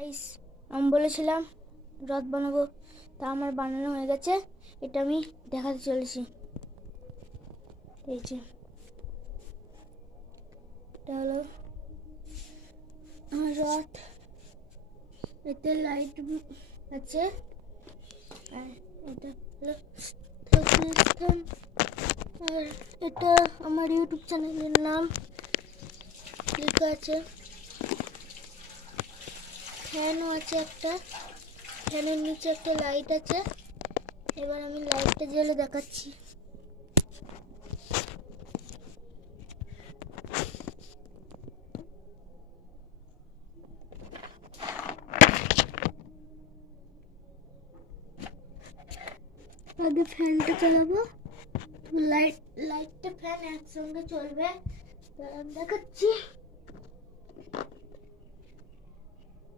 Guys, আমি বলেছিলাম রথ বানাবো, তা আমার বানানো হয়ে গেছে। এটা আমি দেখাতে চলেছি। এই যে এটা হলো আমার রথ। এতে লাইট আছে, আর এটা হলো সিস্টেম। আর এটা আমার ইউটিউব চ্যানেলের নাম লেখা আছে। ফ্যানও আছে একটা, ফ্যানের নিচে একটা লাইট আছে। এবার আমি লাইটটা জ্বেলে দেখাচ্ছি। আগে ফ্যানটা চালাবো, লাইটটা ফ্যান একসঙ্গে চলবে, দেখাচ্ছি।